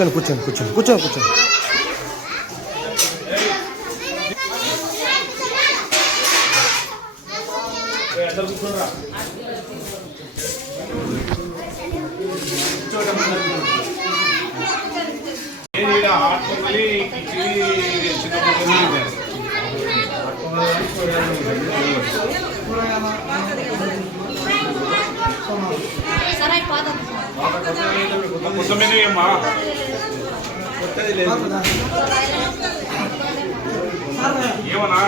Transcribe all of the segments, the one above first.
కూర్చోండి కూర్చోండి కూర్చోండి కూర్చోండి కూర్చోండి ఆటోమలి కిచ్చి చిన్న పిల్లలు సరే పాదం కొత్తమీద ఏమ్మా ఏమన్నా?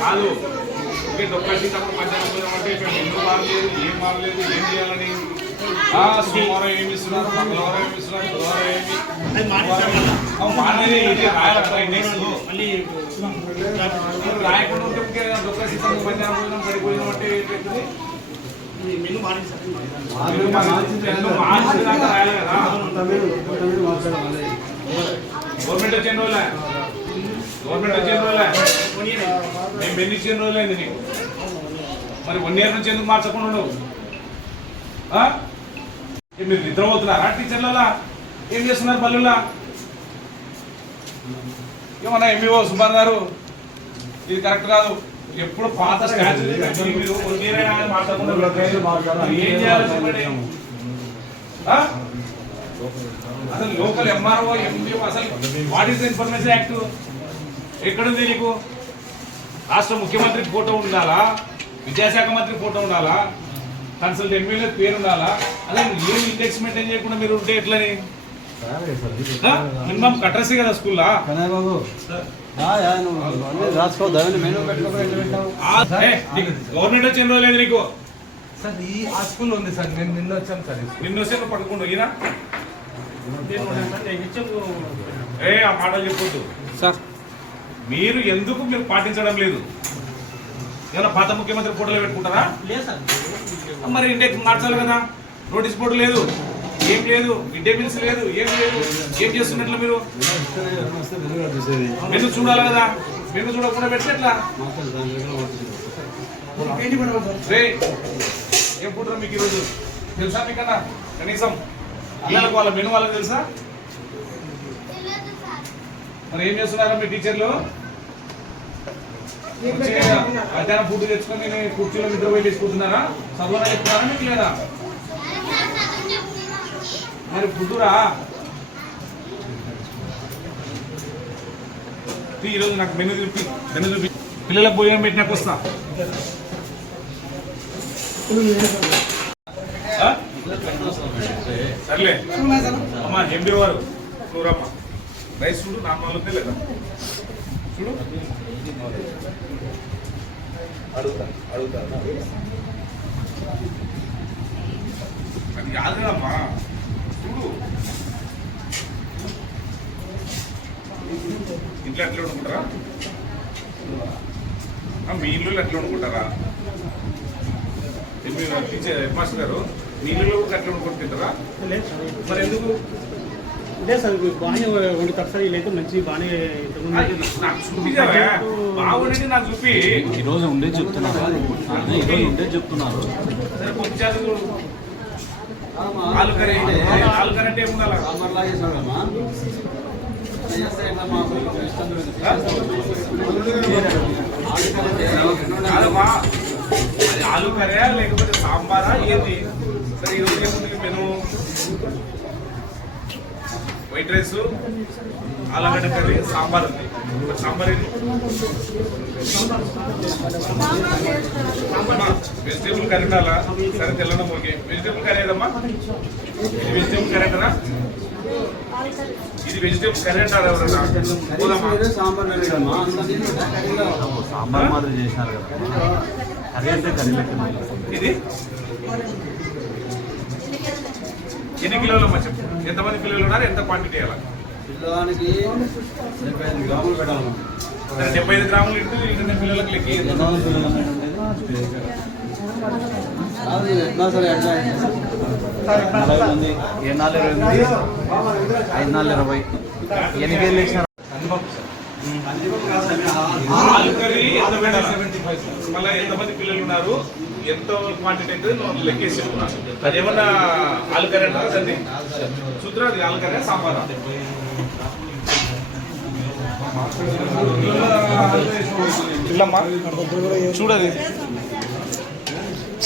కాదు. ఇంకే దొక్కటి తప్పుడు మధ్యాహ్నం పోదామంటే ఇక్కడ ఎందుకు మారలేదు ఏం మారలేదు ఏం చేయాలని? ఆ, సోమవారం ఏమి ఇస్తున్నారు మంగళవారం ఏమి ఇస్తున్నారు బుధవారం ఏమి ఆ, మానేది ఇది రాయాలి ఇండెక్స్ రాయకుండా ఉంటే ఇంకే దొక్కటి తప్పుడు మధ్యాహ్నం పోయినాం పడిపోయినాం అంటే ఏంటంటే మెను మారింది సార్. మీరు మార్చి- ఎందుకు మార్చి దాకా రాయాలి కదా. వచ్చిన రోజులే. గవర్నమెంట్ వచ్చిన రోజులే. వన్ ఇయర్ అయింది. నేను బెన్ని ఇచ్చిన రోజులైంది నీకు. మరి వన్ ఇయర్ నుంచి ఎందుకు మార్చకుండా ఉండవు? మీరు నిద్రపోతున్నారా టీచర్లలా? ఏం చేస్తున్నారు పల్లెల్లా? ఏమన్నా ఎంబీఓ సుబ్బాన్ గారు? ఇది కరెక్ట్ కాదు. ఎప్పుడు పాత ఏం చేయాలి? అసలు లోకల్ ఎంఆర్ఓ ఎంబీఓ అసలు వాట్ ఈస్ ఇన్ఫర్మేషన్ యాక్ట్ ఎక్కడుంది నీకు? రాష్ట్ర ముఖ్యమంత్రి ఫోటో ఉండాలా? విద్యాశాఖ మంత్రి ఫోటో ఉండాలా? కన్సల్ట్ ఎమ్మెల్యే పేరు ఉండాలా? అదే ఏం ఇండెక్స్ మెయింటైన్ చేయకుండా మీరు ఉంటే ఎట్లని? మినిమం కట్టరసి కదా స్కూల్లా? బాబు. గవర్నమెంట్ వచ్చిన రోజు లేదు నీకు? సార్ ఈ ఆ స్కూల్ ఉంది సార్ నేను నిన్న వచ్చాను సార్. నిన్ను నువ్వు పడుకుంటూ ఈయన? ఏ ఆ చెప్పొద్దు. సార్. మీరు ఎందుకు మీరు పాటించడం లేదు? ఏమైనా పాత ముఖ్యమంత్రి ఫోటోలు పెట్టుకుంటారా? లేదు సార్ మరి ఇండెక్స్ మార్చాలి కదా. నోటీస్ బోర్డు లేదు. ఏం లేదు. మిడ్ డే మీల్స్ లేదు. ఏం లేదు. ఏం చేస్తున్నట్లు మీరు? మెను చూడాలి కదా. మెను చూడకుండా రే ఏం పుట్టారు మీకు ఈరోజు? తెలుసా మీకన్నా? కనీసం పిల్లలకు వాళ్ళ మెను వాళ్ళకి తెలుసా? మరి ఏం చేస్తున్నారా మీ టీచర్లు? మధ్యాహ్నం ఫుడ్ తెచ్చుకొని కుర్చీలో నిద్ర పోయి తీసుకుంటున్నారా చదువునా చెప్తున్నారా మీకు లేదా? మరి ఫుడ్రా ఈరోజు నాకు మెను చూపి మెను చూపి పిల్లలకు భోజనం పెట్టినాక వస్తా సర్లే. అమ్మా ఎండి వారు. చూడమ్మా. రైస్ చూడు నా ఉందే లేదా? చూడు. అడుగుతా అడుగుతా అది కాదు కదమ్మా. చూడు. ఇంట్లో ఎట్లా వండుకుంటారా? మీ ఇల్లు ఎట్లా వండుకుంటారా? హెడ్ మాస్టర్ గారు. తింటారా లేదు సార్. మరి ఎందుకు లేదు సార్ మీకు బాగానే వండుతారు సార్ వీళ్ళైతే మంచి బాగానే నాకు చూపించావా బాగుండేది నాకు చూపి. ఈ రోజు ఉండే చెప్తున్నారు. ఈ రోజు ఉండే చెప్తున్నారు. సరే ఆలు కర్రీ లేకపోతే సాంబారా ఏంది సరే ఈరోజు ఏముంది మెను. వైట్ రైస్ ఆలుగడ్డ కర్రీ సాంబార్ ఉంది. సాంబార్ ఏంది వెజిటేబుల్ కర్రీ ఉండాలా? సరే తెల్లడం ఓకే. వెజిటేబుల్ కర్రీ ఏదమ్మా? ఇది వెజిటేబుల్ కర్రీ అంటారా? ఇది వెజిటేబుల్ కర్రీ అంటారా ఎవరన్నా? సాంబార్ మాదిరి చేసినారు కదా. కర్రీ అంటే కర్రీ ఇది? ఎన్ని కిలోలు అమ్మా చెప్పు? ఎంతమంది పిల్లలు ఉన్నారు? ఎంత క్వాంటిటీ అలా? డెబ్బై ఐదు గ్రాములు పెట్టాలమ్మా సరే డెబ్బై ఐదు గ్రాములు ఇంటూ ఇంటర్నెట్ పిల్లలకు లెక్క. ఎట్లా సరే ఎట్లా? నలభై మంది. ఏ నాలుగు ఇరవై ఎనిమిది ఐదు నాలుగు ఇరవై పెట్టాలి మళ్ళీ ఎంతమంది పిల్లలు ఉన్నారు? ఎంత క్వాంటిటీ అయితే నువ్వు లెక్కేసి చెప్తున్నాను అదేమన్నా ఆలు కర్రీ అంటారా దాన్ని అది కర్రీ సాంబారా? ఇల్లమ్మా? చూడది.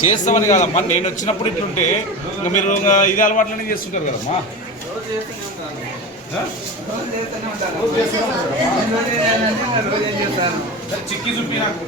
చేస్తామని కాదమ్మా నేను వచ్చినప్పుడు ఇట్లుంటే ఇంకా మీరు ఇది అలవాట్లనే చేస్తుంటారు కదమ్మా? చిక్కి చూపి నాకు.